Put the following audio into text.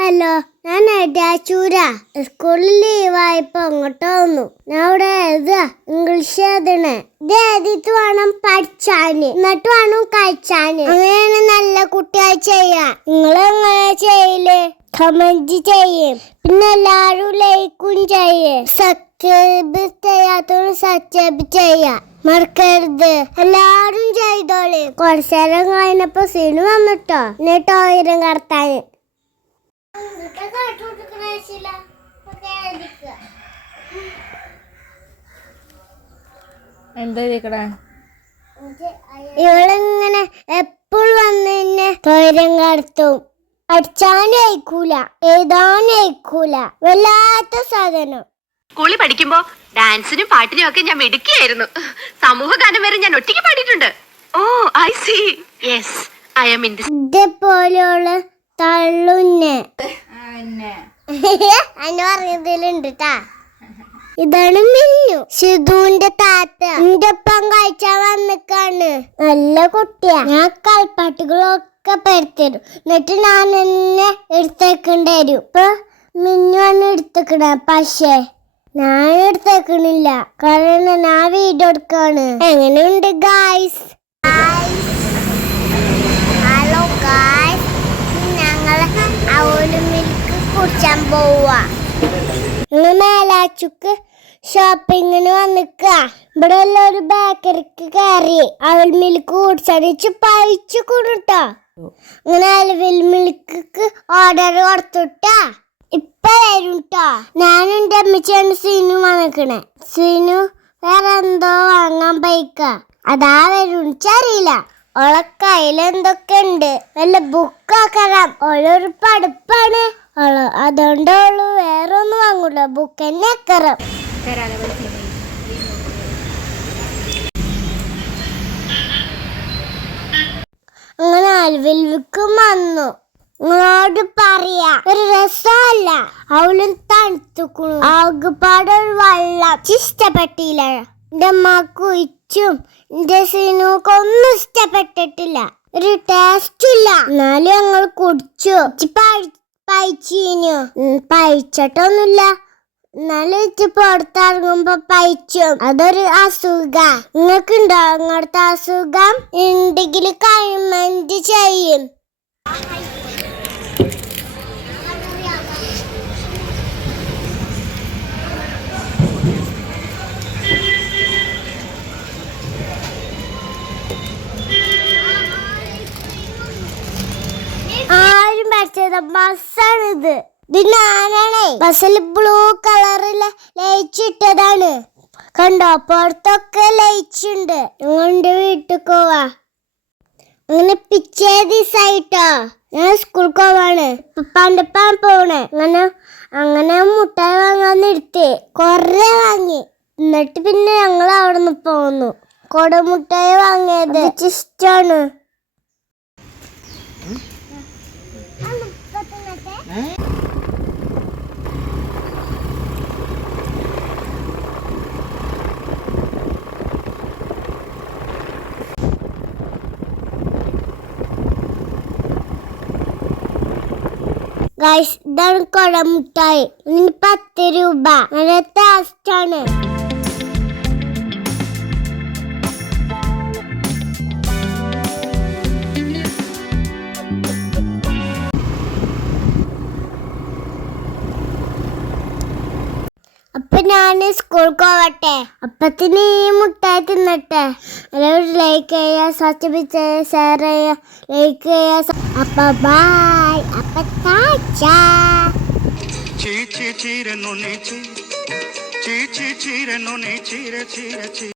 Hello, ഞാൻ എടാച്ചൂര. സ്കൂളിൽ ലീവായപ്പോ അങ്ങോട്ട് വന്നു. ഞാൻ ഇവിടെ എഴുതാ ഇംഗ്ലീഷ് എഴുതണേ. ഇത് എഴുതിട്ട് വേണം പഠിച്ചാന്, എന്നിട്ട് വേണം കഴിച്ചാന്. അങ്ങനെയാണ് നല്ല കുട്ടിയായി ചെയ്യാ. നിങ്ങൾ എങ്ങനെ ചെയ്യല്? കമന്റ് ചെയ്യും, പിന്നെ എല്ലാരും ലൈക്കും ചെയ്യേ. സബ്സ്ക്രൈബ് ചെയ്യാത്തവരും സബ്സ്ക്രൈബ് ചെയ്യാ മറക്കരുത്. എല്ലാരും ചെയ്തോളി. കുറച്ചേരം കഴിഞ്ഞപ്പോ സീന് വന്നിട്ടോ എന്നിട്ട് ഓയിരം കടത്താന്. ഇവളിങ്ങനെ എപ്പോഴും വന്ന് തൊരം കടത്തും. പഠിച്ചാനും അയക്കൂല, എഴുതാനും അയക്കൂല. വല്ലാത്ത സാധനം. സ്കൂളിൽ പഠിക്കുമ്പോ ഡാൻസിനും പാട്ടിനും ഒക്കെ ഞാൻ മിടുക്കിയായിരുന്നു. സമൂഹ ഗാനം വരെ ഞാൻ ഒറ്റയ്ക്ക് പാടിയിട്ടുണ്ട്. Oh I see, yes I am in this. ഇതേപോലെയുള്ള തള്ളുന്നെ അന്നെ പറഞ്ഞതിലുണ്ട് ട്ടാ. ഇതാണ് മിന്നു, സിധുവിന്റെ താത്ത. എന്റെ ഒപ്പം കഴിച്ചാൻ വന്നിക്കാണ്. നല്ല കുട്ടിയാ. ഞാൻ കളിപ്പാട്ടുകളൊക്കെ പെടുത്തരും, എന്നിട്ട് ഞാൻ എന്നെ എടുത്തേക്കേണ്ടി വരും. ഇപ്പൊ മിന്നുവാണ് എടുത്തേക്കണ, പക്ഷേ ഞാൻ എടുത്തേക്കണില്ല, കാരണം ഞാൻ വീഡിയോ എടുക്കാണ്. എങ്ങനെയുണ്ട് ഗായ്സ്? ഹലോ ഗായ്സ്, ഞങ്ങള് അവല് മിൽക്ക് കുടിച്ചാൻ പോവാ. മേലാച്ചുക്ക് ഷോപ്പിങ്ങിന് വന്നിക്ക. ഇവിടെ ഒരു ബേക്കറിക്ക് കയറി അവൽ മിൽക്ക് കുടിച്ചു പഴിച്ചു കൊടുട്ടോ. അങ്ങനെ അവൽ മിൽക്ക് ഓർഡർ കൊടുത്തുട്ടാ. ഇപ്പൊ വരും ട്ടോ. ഞാനും എന്റെ അമ്മച്ചിയാണ് സീനു വന്നിക്കണേ. സീനു വേറെ എന്തോ വാങ്ങാൻ പോയിക്ക. അതാ വരുന്നറിയില്ല. ഓളെ കയ്യിലെന്തൊക്കെ ഉണ്ട്, വല്ല ബുക്കാക്കണം. ഓളൊരു പഠിപ്പാണ് ഓള്, അതുകൊണ്ട് ഓള് വേറെ ഒന്നും വാങ്ങൂല, ബുക്ക് തന്നെ കയറും. അങ്ങനെ അൽവിൽക്കും വന്നു. നിങ്ങളോട് പറയാ, ഒരു രസമല്ല, അവളും തണുത്തുക്കണു. ആകെപ്പാടൊരു വെള്ളം ഇഷ്ടപ്പെട്ടില്ല. എന്റെ അമ്മക്കും ഇച്ചും എന്റെ സീനുക്കും ഒന്നും ഇഷ്ടപ്പെട്ടിട്ടില്ല. ഒരു ടേസ്റ്റും ഇല്ല. എന്നാലും ഞങ്ങൾ കുടിച്ചു. പഴിച്ചീനു പഴിച്ചിട്ടൊന്നുമില്ല, എന്നാലും ഇച്ച് പുറത്തിറങ്ങുമ്പോ പഴിച്ചു. അതൊരു അസുഖ. നിങ്ങൾക്കുണ്ടോ അങ്ങനത്തെ അസുഖം? ഉണ്ടെങ്കിൽ കമന്റ് ചെയ്യും. ആരും പഠിച്ചത് ബസ്സാണിത്. ഇത് ഞാനാണേ. ബസ്സിൽ ബ്ലൂ കളറിലെ ലൈറ്റ് ഇട്ടതാണ്, കണ്ടോ? പുറത്തൊക്കെ ലൈറ്റ് ഉണ്ട്. ഞങ്ങളുടെ വീട്ടിൽ പോവാ. അങ്ങനെ പിറ്റേ ദിവസായിട്ടോ ഞാൻ സ്കൂളിൽ പോവാണ്. പണ്ടപ്പാൻ പോണേ. അങ്ങനെ മുട്ടായി വാങ്ങാൻ നിർത്തി. കൊറേ വാങ്ങി. എന്നിട്ട് പിന്നെ ഞങ്ങൾ അവിടെ നിന്ന് പോന്നു. കൊടമുട്ടായി വാങ്ങിയത് ഇഷ്ടാണ്. ഗൈസ്, ഇതാണ് കൊടമുട്ടായി. ഇതിന് 10 രൂപ. നല്ല ടേസ്റ്റാണ്. അപ്പൊ ഞാൻ സ്കൂളിൽ പോവട്ടെ. അപ്പത്തിന് ഈ മുട്ടായി തിന്നട്ടെ. എല്ലാവരും ലൈക്ക് ചെയ്യുക, സബ്സ്ക്രൈബ് ചെയ്യുക, ഷെയർ ചെയ്യുക, ലൈക്ക് ചെയ്യുക. അപ്പൊ ബൈ. അപ്പൊ താച്ചാ. ചീ ചീ ചീരനു നീ ചീ ചീ ചീ ചീരനു നീ ചീര ചീര ചീ.